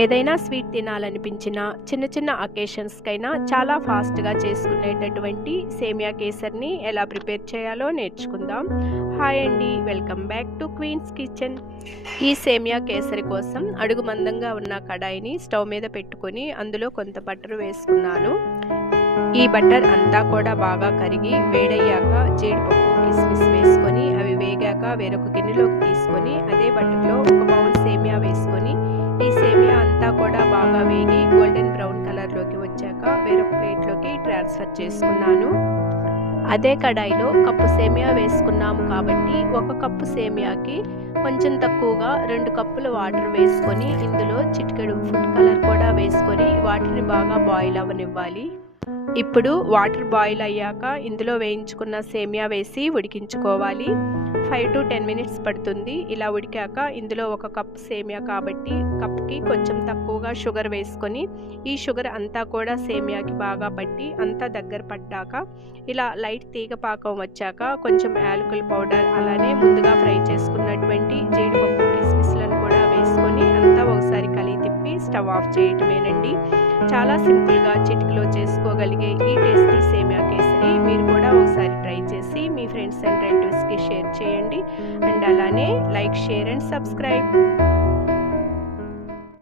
ఏదైనా స్వీట్ తినాలనిపించినా చిన్న చిన్న అకేషన్స్కైనా చాలా ఫాస్ట్గా చేసుకునేటటువంటి సేమియా కేసర్ని ఎలా ప్రిపేర్ చేయాలో నేర్చుకుందాం. హాయ్ అండి, welcome back to Queens Kitchen. ఈ సేమియా కేసరి కోసం అడుగు మందంగా ఉన్న కడాయిని స్టవ్ మీద పెట్టుకొని అందులో కొంత బటర్ వేసుకున్నాను. ఈ బటర్ అంతా కూడా బాగా కరిగి వేడయ్యాక జీడిపప్పు కిస్మిస్ వేసుకొని అవి వేగాక వేరొక గిన్నెలోకి తీసుకొని అదే బటర్లో ఒక బౌల్ సేమియా వేసుకొని ఈ సేమియా అంతా కూడా బాగా వేగి గోల్డెన్ బ్రౌన్ కలర్లోకి వచ్చాక వేరొక ప్లేట్లోకి ట్రాన్స్ఫర్ చేసుకున్నాను. అదే కడాయిలో కప్పు సేమియా వేసుకున్నాము కాబట్టి ఒక కప్పు సేమియాకి కొంచెం తక్కువగా 2 కప్పుల వాటర్ వేసుకొని ఇందులో చిటికెడు ఫుడ్ కలర్ కూడా వేసుకొని వాటిని బాగా బాయిల్ అవ్వనివ్వాలి. ఇప్పుడు వాటర్ బాయిల్ అయ్యాక ఇందులో వేయించుకున్న సేమియా వేసి ఉడికించుకోవాలి. 5 to 10 minutes పడుతుంది. ఇలా ఉడికాక ఇందులో ఒక కప్పు సేమియా కాబట్టి కప్కి కొంచెం తక్కువగా షుగర్ వేసుకొని ఈ షుగర్ అంతా కూడా సేమియాకి బాగా పట్టి అంతా దగ్గర పట్టాక ఇలా లైట్ తీగ పాకం వచ్చాక కొంచెం యాలకుల పౌడర్ అలానే ముందుగా ఫ్రై చేసుకున్నటువంటి జీడిపప్పు కిస్మిస్లను కూడా వేసుకొని అంతా ఒకసారి కలిపి తిప్పి స్టవ్ ఆఫ్ చేయటమేనండి. చాలా సింపుల్గా చిటికలో చేసుకోగలిగే ఈ టేస్టీ సేమియా కేసరి మీరు కూడా ఒకసారి ట్రై చేసి మీ ఫ్రెండ్స్ అండ్ రిలేటివ్స్కి షేర్ చేయండి. అండ్ అలానే లైక్, షేర్ అండ్ సబ్స్క్రైబ్.